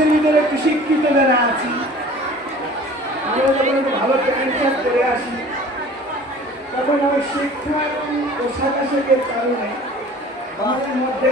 আমাদের ভিতরে একটু শিক্ষিত যারা আছি, আমরা যখন একটু ভালো প্যান্ট শার্ট করে আসি, তখন আমার শিক্ষা এবং পোশাক আশাকের কারণে আমাদের মধ্যে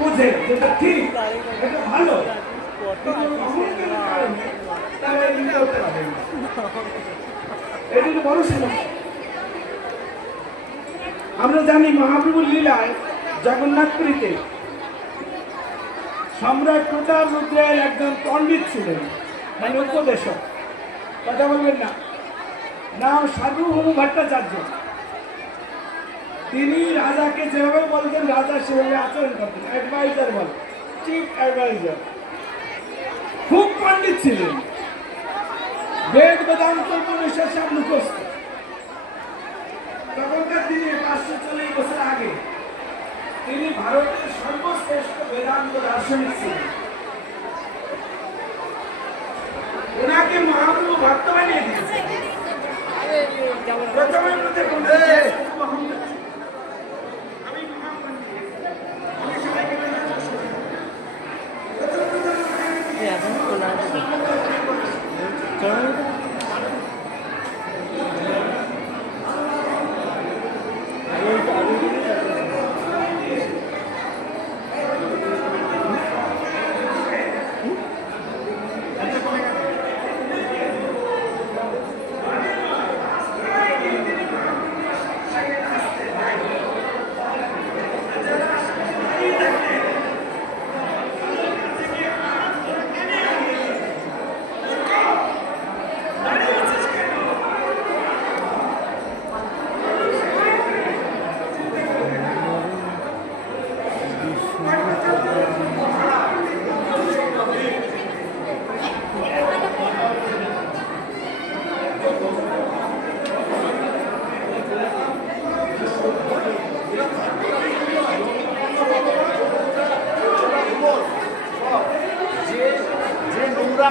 বোঝে যেটা ঠিক, এটা ভালো, তারা এগুলো করতে পারে না। এটা তো বড় সমস্যা। আমরা জানি মহাপ্রভুর লীলায় জগন্নাথপুরীতে সম্রাট প্রতাপরুদ্রের একজন পণ্ডিত ছিলেন, মানে উপদেশক, কথা বলবেন না, নাম সার্বভৌম ভট্টাচার্য। তিনি রাজাকে যেভাবে বলতেন রাজা সেভাবে আচরণ করতেন, অ্যাডভাইজার বলে, চিফ অ্যাডভাইজার। খুব পণ্ডিত ছিলেন, বেদ বেদান্ত উপনিষদ সব মুখস্থ। তখনকার দিনে 540 বছর আগে তিনি ভারতের সর্বশ্রেষ্ঠ বেদান্ত দার্শনিক ছিলেন। ওনাকে মহাপ্রভু ভক্ত বানিয়ে দিয়েছেন। প্রথমে বলতে আমি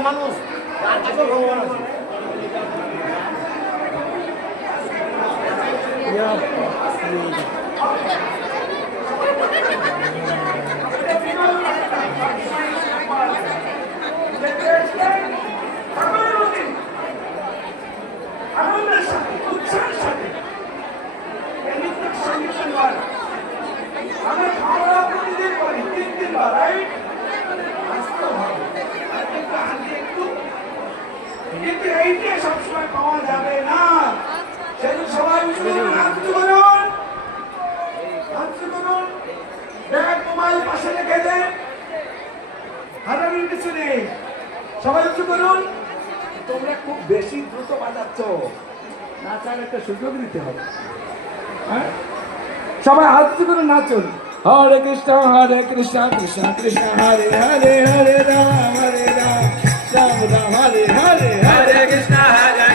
মানুষ কিন্তু এইটা সবসময় পাওয়া যাবে না। সেজন্য সবাই ব্যাগ মোবাইল পাশে রেখে দেন, হারানোর কিছু নেই। সবাই উঁচু করুন। তোমরা খুব বেশি দ্রুত বাজাচ্ছ, নাচার একটা সুযোগ দিতে হবে। হ্যাঁ, সবাই হাত উঁচু করুন, নাচুন। হরে কৃষ্ণ কৃষ্ণ কৃষ্ণ হরে হরে, হরে রাম রাম রাম হরে হরে, হরে কৃষ্ণ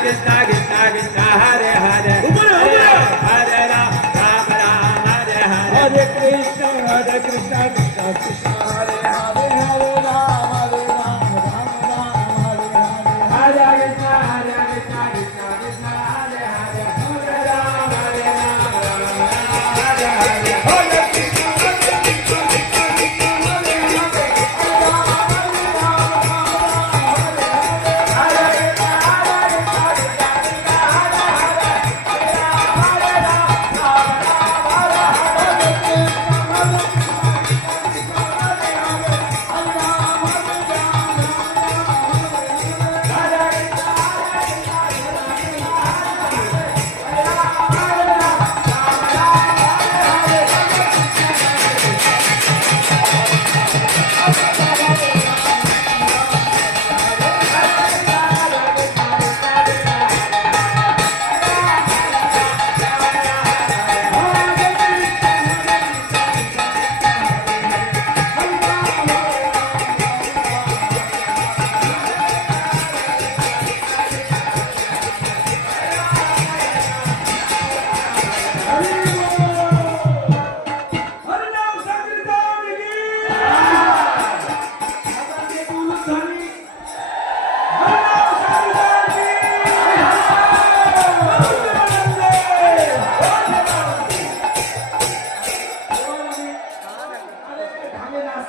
কৃষ্ণ কৃষ্ণ হরে হরে, হরে রাম রাম হরে হরে, হরে কৃষ্ণ কৃষ্ণ কৃষ্ণ হরে হরে, হরে রাম রাম হরে হরে, হরে কৃষ্ণ কৃষ্ণ কৃষ্ণ হরে হরে, হরে রাম হরে হরে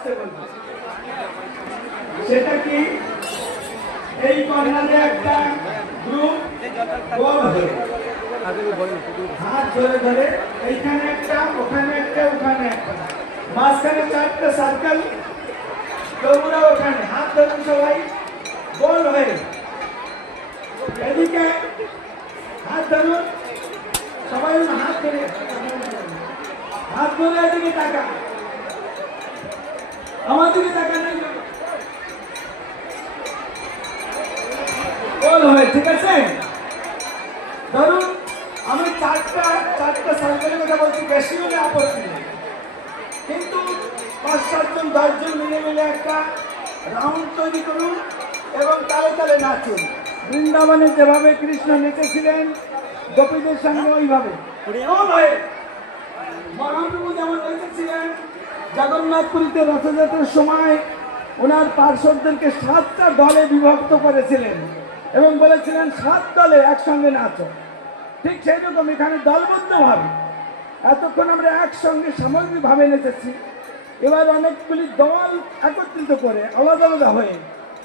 আসতে বলবো। সেটা কি, এই কর্নারে একটা গ্রুপ গোল হয়ে হাত ধরে ধরে এইখানে একটা, ওখানে একটা, ওখানে একটা, মাঝখানে 4টা সার্কেল, তোমরা ওখানে হাত ধরুন সবাই গোল হয়ে, এদিকে হাত ধরুন সবাই, হাত ধরে এদিকে টাকা, আমার দিকে টাকা নেই, গোল হয়ে, ঠিক আছে? ধরুন আমি চারটা সার্কেলের কথা বলছি, বেশি হলে আপত্তি নেই, কিন্তু 5-7 জন 10 জন মিলে একটা রাউন্ড তৈরি করুন এবং তালে তালে নাচুন। বৃন্দাবনে যেভাবে কৃষ্ণ নেচেছিলেন গোপীদের সঙ্গে, ওইভাবে মহাপ্রভু যেমন নেচেছিলেন জগন্নাথপুরীতে রথযাত্রার সময়, ওনার পার্শ্বদেরকে 7টা দলে বিভক্ত করেছিলেন এবং বলেছিলেন 7 দলে একসঙ্গে নাচো। ঠিক সেই রকম এখানে দলবদ্ধভাবে এতক্ষণ আমরা একসঙ্গে সামগ্রিকভাবে নেচেছি, এবার অনেকগুলি দল একত্রিত করে আলাদা আলাদা হয়ে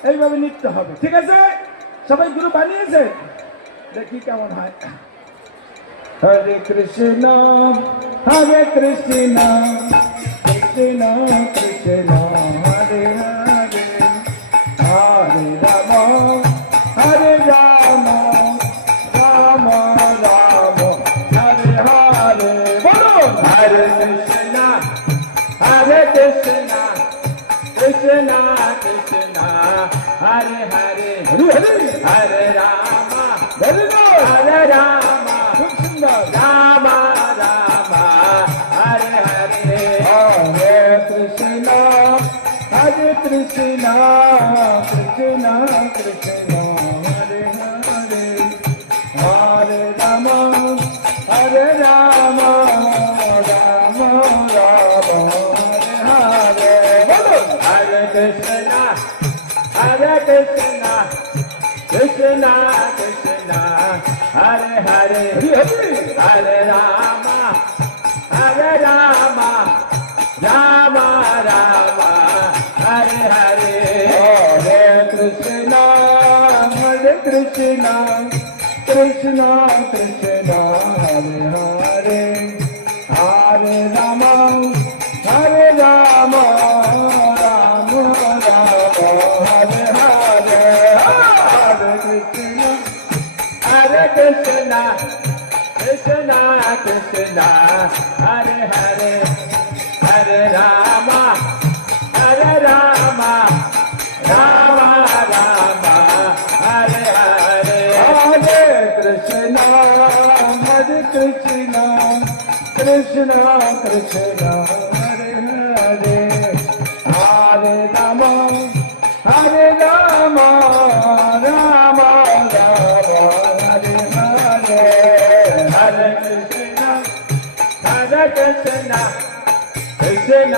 এইভাবে নৃত্য হবে, ঠিক আছে? সবাই গ্রুপ বানিয়েছে, দেখি কেমন হয়। হরে কৃষ্ণ হরে কৃষ্ণ কৃষ্ণ কৃষ্ণ হরে হরে, হরে রাম হরে রাম রাম রাম হরে হরে। বলুন হরে কৃষ্ণ কৃষ্ণ কৃষ্ণ হরে হরে, হরে রাম হরে রাম, খুব সুন্দর, রাম রাম হরে হরে, হরে কৃষ্ণ কৃষ্ণ কৃষ্ণ কৃষ্ণ হরে হরে, হরে রাম হরে রাম রাম রাম হরে হরে। হরে কৃষ্ণ কৃষ্ণ কৃষ্ণ হরে হরে, হরে রাম রাম রাম হরে হরে, হরে কৃষ্ণ কৃষ্ণ কৃষ্ণ কৃষ্ণ হরে হরে, হরে রাম রাম রাম হরে হরে, হরে কৃষ্ণ কৃষ্ণ কৃষ্ণ কৃষ্ণ হরে হরে, হরে রাম রাম রাম হরে হরে, হরে কৃষ্ণ কৃষ্ণ কৃষ্ণ কৃষ্ণ হরে হরে, হরে রাম রাম রাম হরে হরে, হরে কৃষ্ণ কৃষ্ণ কৃষ্ণ কৃষ্ণ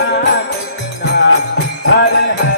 হরে হরে।